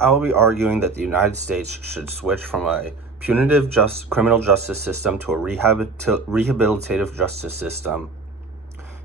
I will be arguing that the United States should switch from a punitive criminal justice system to a rehabilitative justice system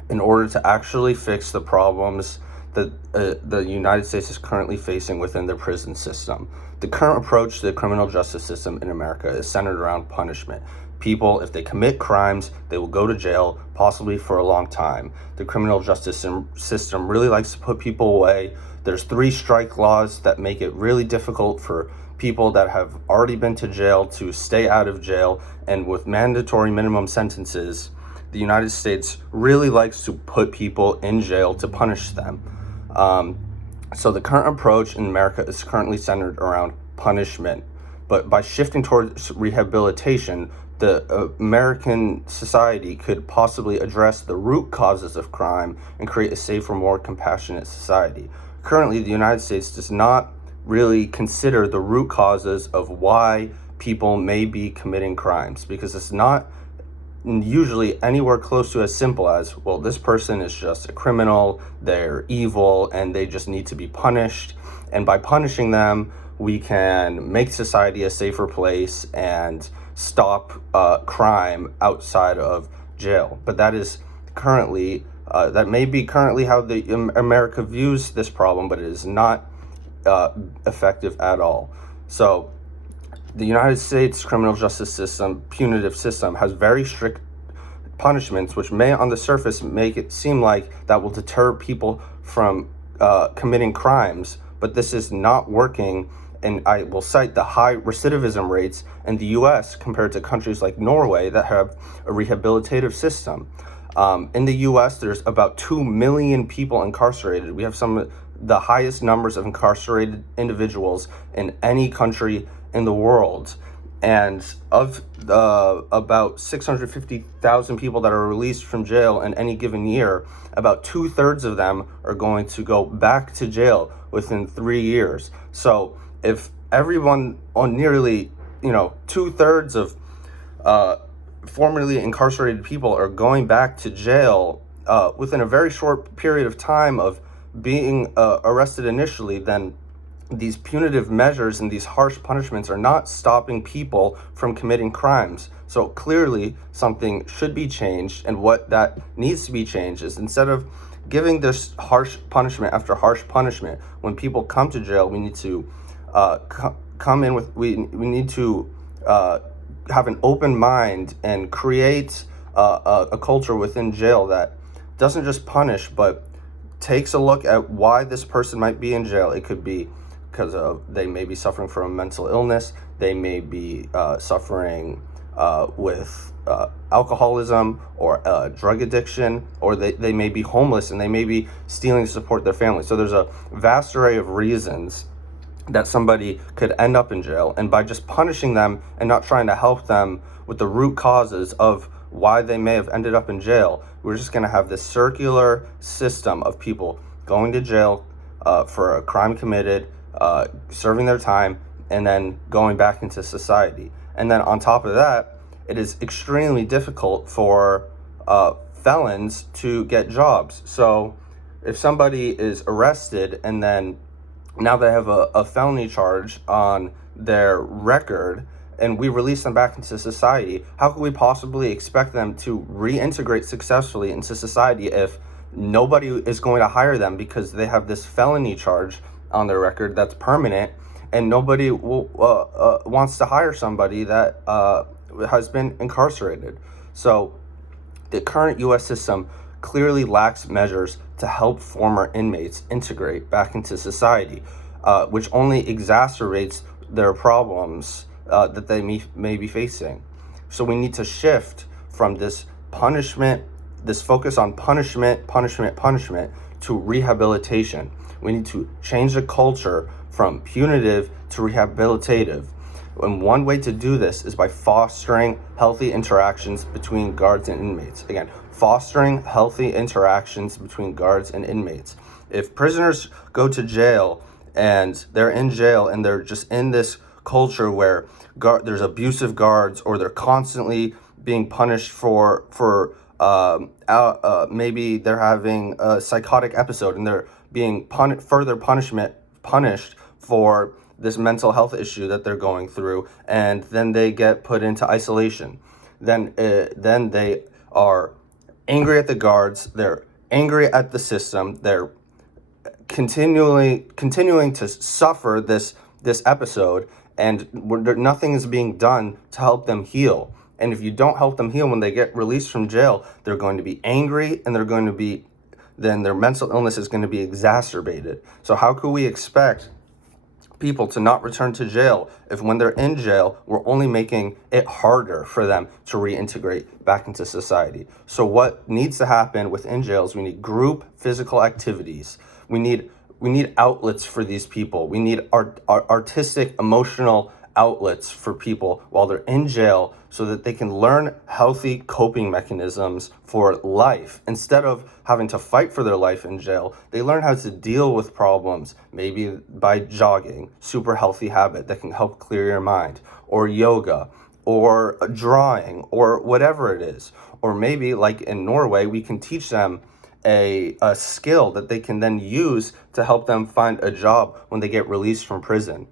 in order to actually fix the problems that the United States is currently facing within the prison system. The current approach to the criminal justice system in America is centered around punishment. People, if they commit crimes, they will go to jail, possibly for a long time. The criminal justice system really likes to put people away. There's 3 strike laws that make it really difficult for people that have already been to jail to stay out of jail, and with mandatory minimum sentences, the United States really likes to put people in jail to punish them. So the current approach in America is currently centered around punishment. But by shifting towards rehabilitation, the American society could possibly address the root causes of crime and create a safer, more compassionate society. Currently, the United States does not really consider the root causes of why people may be committing crimes, because it's not usually anywhere close to as simple as, well, this person is just a criminal, they're evil, and they just need to be punished. And by punishing them, we can make society a safer place and stop crime outside of jail. But that is currently, that may be currently how America views this problem, but it is not effective at all. So the United States criminal justice system, punitive system, has very strict punishments, which may on the surface make it seem like that will deter people from committing crimes, but this is not working. And I will cite the high recidivism rates in the US compared to countries like Norway that have a rehabilitative system. In the US, there's about 2 million people incarcerated. We have some of the highest numbers of incarcerated individuals in any country in the world. And of about 650,000 people that are released from jail in any given year, about 2/3 of them are going to go back to jail within 3 years. So if everyone on nearly, 2/3 of formerly incarcerated people are going back to jail within a very short period of time of being arrested initially, then these punitive measures and these harsh punishments are not stopping people from committing crimes. So clearly something should be changed, and what that needs to be changed is, instead of giving this harsh punishment after harsh punishment, when people come to jail, we need to we need to have an open mind and create a culture within jail that doesn't just punish, but takes a look at why this person might be in jail. It could be because they may be suffering from a mental illness, they may be suffering with alcoholism or drug addiction, or they may be homeless and they may be stealing to support their family. So there's a vast array of reasons that somebody could end up in jail, and by just punishing them and not trying to help them with the root causes of why they may have ended up in jail, we're just going to have this circular system of people going to jail for a crime committed, serving their time, and then going back into society. And then on top of that, it is extremely difficult for felons to get jobs. So if somebody is arrested and then now they have a felony charge on their record, and we release them back into society, how could we possibly expect them to reintegrate successfully into society if nobody is going to hire them because they have this felony charge on their record that's permanent, and nobody wants to hire somebody that has been incarcerated? So the current U.S. system clearly lacks measures to help former inmates integrate back into society, which only exacerbates their problems that they may be facing. So we need to shift from this focus on punishment, to rehabilitation. We need to change the culture from punitive to rehabilitative. And one way to do this is by fostering healthy interactions between guards and inmates. Again, fostering healthy interactions between guards and inmates. If prisoners go to jail and they're in jail and they're just in this culture where there's abusive guards, or they're constantly being punished for maybe they're having a psychotic episode and they're being punished for this mental health issue that they're going through, and then they get put into isolation. Then they are angry at the guards, they're angry at the system, they're continuing to suffer this episode, and nothing is being done to help them heal. And if you don't help them heal when they get released from jail, they're going to be angry, and then their mental illness is going to be exacerbated. So how could we expect people to not return to jail if when they're in jail, we're only making it harder for them to reintegrate back into society? So what needs to happen within jails, we need group physical activities. We need outlets for these people. We need artistic, emotional outlets for people while they're in jail, so that they can learn healthy coping mechanisms for life. Instead of having to fight for their life in jail, they learn how to deal with problems, maybe by jogging, super healthy habit that can help clear your mind, or yoga, or drawing, or whatever it is. Or maybe, like in Norway, we can teach them a skill that they can then use to help them find a job when they get released from prison.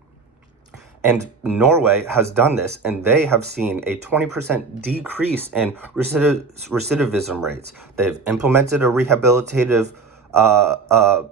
And Norway has done this, and they have seen a 20% decrease in recidivism rates. They've implemented a rehabilitative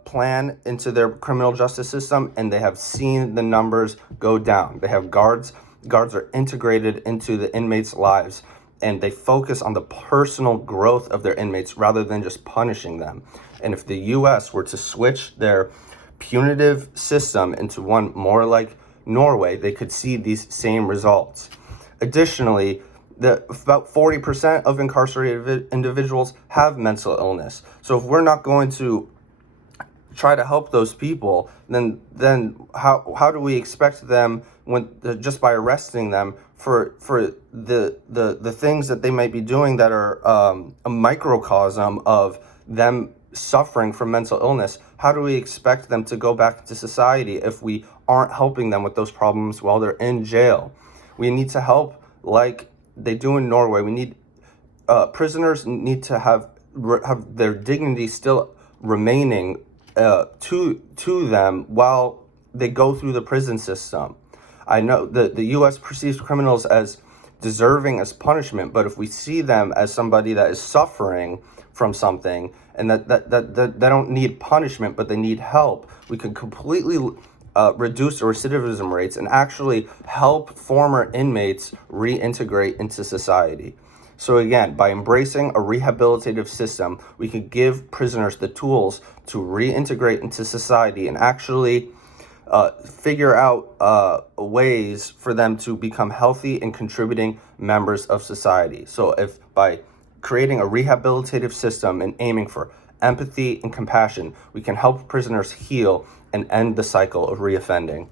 plan into their criminal justice system, and they have seen the numbers go down. They have guards are integrated into the inmates' lives, and they focus on the personal growth of their inmates rather than just punishing them. And if the US were to switch their punitive system into one more like Norway, they could see these same results. Additionally, about 40% of incarcerated individuals have mental illness. So if we're not going to try to help those people, then how do we expect them, when just by arresting them for the things that they might be doing that are a microcosm of them suffering from mental illness? How do we expect them to go back to society if we aren't helping them with those problems while they're in jail? We need to help like they do in Norway. We need prisoners need to have their dignity still remaining to them while they go through the prison system. I know that the U.S. perceives criminals as deserving as punishment, but if we see them as somebody that is suffering from something, and that they don't need punishment but they need help, we can completely reduce the recidivism rates and actually help former inmates reintegrate into society. So again, by embracing a rehabilitative system, we can give prisoners the tools to reintegrate into society and actually figure out ways for them to become healthy and contributing members of society. So if by creating a rehabilitative system and aiming for empathy and compassion, we can help prisoners heal and end the cycle of reoffending.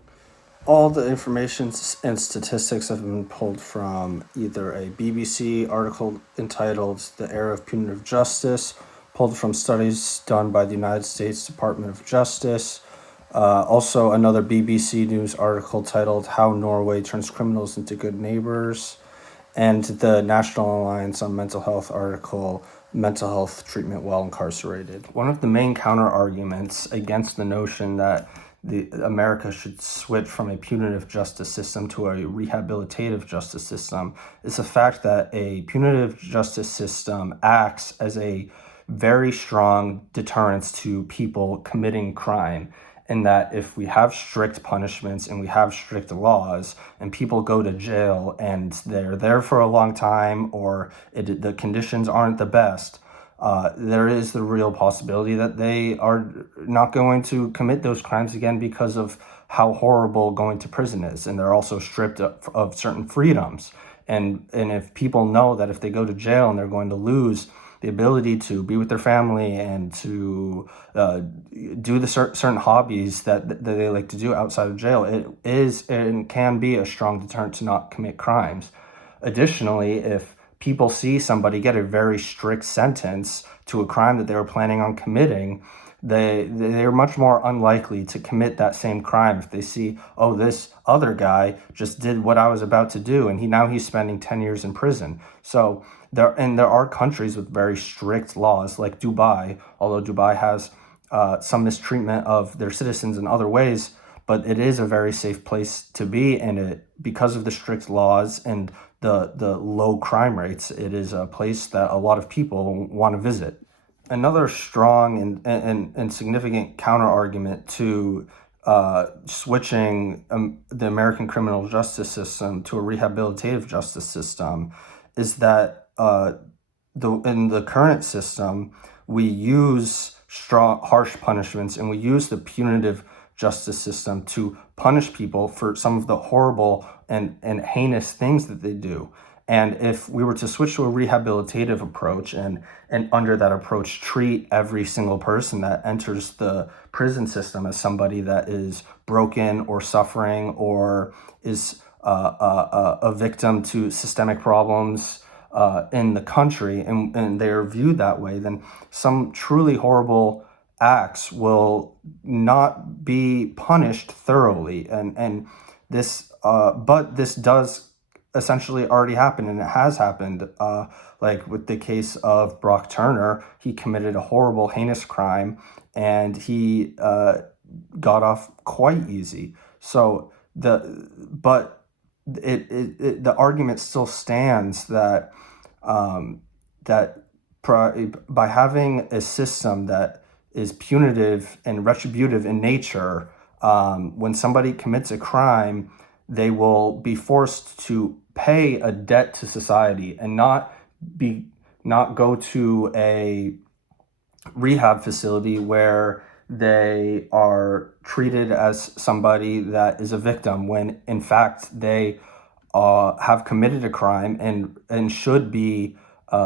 All the information and statistics have been pulled from either a BBC article entitled "The Era of Punitive Justice," pulled from studies done by the United States Department of Justice, also another BBC News article titled "How Norway Turns Criminals into Good Neighbors," and the National Alliance on Mental Health article, "Mental Health Treatment While Incarcerated." One of the main counter-arguments against the notion that America should switch from a punitive justice system to a rehabilitative justice system is the fact that a punitive justice system acts as a very strong deterrence to people committing crime. In that if we have strict punishments and we have strict laws and people go to jail and they're there for a long time, or the conditions aren't the best, there is the real possibility that they are not going to commit those crimes again because of how horrible going to prison is. And they're also stripped of certain freedoms. And if people know that if they go to jail and they're going to lose the ability to be with their family and to do the certain hobbies that they like to do outside of jail, it is and can be a strong deterrent to not commit crimes. Additionally, if people see somebody get a very strict sentence to a crime that they were planning on committing, they're much more unlikely to commit that same crime if they see, oh, this other guy just did what I was about to do, and he's spending 10 years in prison. So there are countries with very strict laws like Dubai, although Dubai has some mistreatment of their citizens in other ways, but it is a very safe place to be, and because of the strict laws and the low crime rates, it is a place that a lot of people want to visit. Another strong and significant counter argument to switching the American criminal justice system to a rehabilitative justice system is that in the current system, we use harsh punishments, and we use the punitive justice system to punish people for some of the horrible and heinous things that they do. And if we were to switch to a rehabilitative approach and under that approach treat every single person that enters the prison system as somebody that is broken or suffering or is a victim to systemic problems in the country, and they are viewed that way, then some truly horrible acts will not be punished thoroughly. And this, but this does essentially already happen, and it has happened. Like with the case of Brock Turner, he committed a horrible, heinous crime, and he got off quite easy. So the argument still stands that by having a system that is punitive and retributive in nature, when somebody commits a crime, they will be forced to pay a debt to society and not go to a rehab facility where they are treated as somebody that is a victim, when in fact they have committed a crime and should be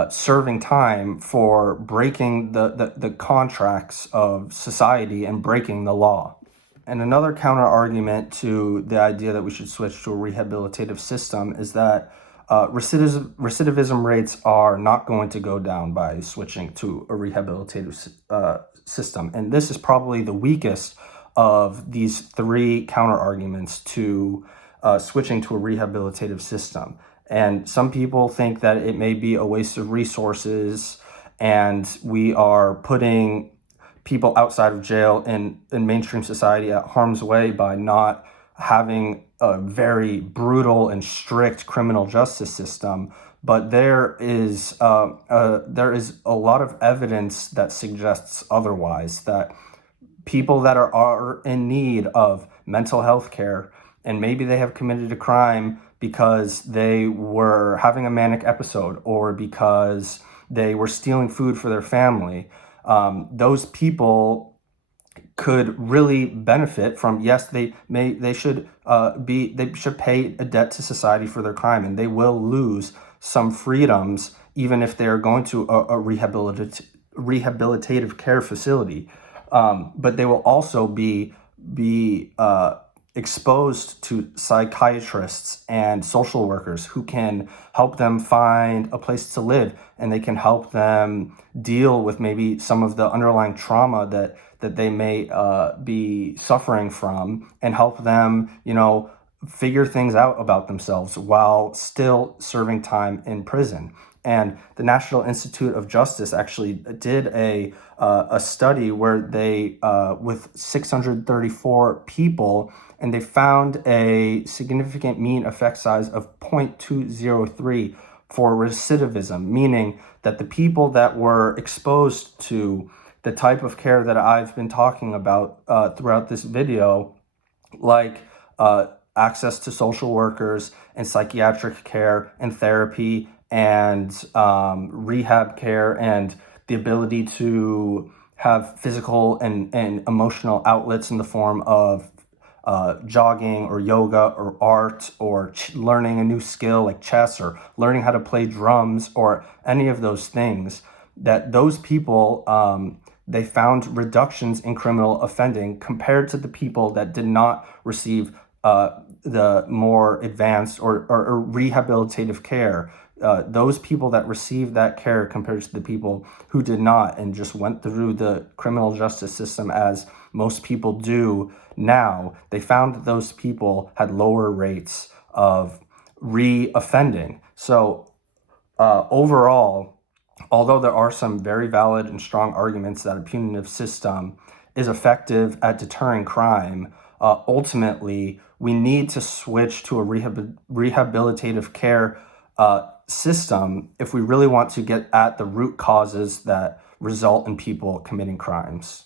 serving time for breaking the contracts of society and breaking the law. And another counter argument to the idea that we should switch to a rehabilitative system is that recidivism rates are not going to go down by switching to a rehabilitative system. And this is probably the weakest of these three counter arguments to switching to a rehabilitative system. And some people think that it may be a waste of resources, and we are putting people outside of jail in mainstream society at harm's way by not having a very brutal and strict criminal justice system. But there is a lot of evidence that suggests otherwise, that people that are in need of mental health care, and maybe they have committed a crime because they were having a manic episode or because they were stealing food for their family, those people could really benefit from, yes, they should pay a debt to society for their crime, and they will lose some freedoms even if they're going to a rehabilitative care facility. But they will also be exposed to psychiatrists and social workers who can help them find a place to live, and they can help them deal with maybe some of the underlying trauma that they may be suffering from, and help them, figure things out about themselves while still serving time in prison. And the National Institute of Justice actually did a study where they with 634 people, and they found a significant mean effect size of 0.203 for recidivism, meaning that the people that were exposed to the type of care that I've been talking about throughout this video, like access to social workers and psychiatric care and therapy and rehab care, and the ability to have physical and emotional outlets in the form of jogging or yoga or art or learning a new skill like chess or learning how to play drums or any of those things, that those people, they found reductions in criminal offending compared to the people that did not receive the more advanced or rehabilitative care. Those people that received that care compared to the people who did not and just went through the criminal justice system as most people do now, they found that those people had lower rates of re-offending. So overall, although there are some very valid and strong arguments that a punitive system is effective at deterring crime, ultimately, we need to switch to a rehabilitative care system if we really want to get at the root causes that result in people committing crimes.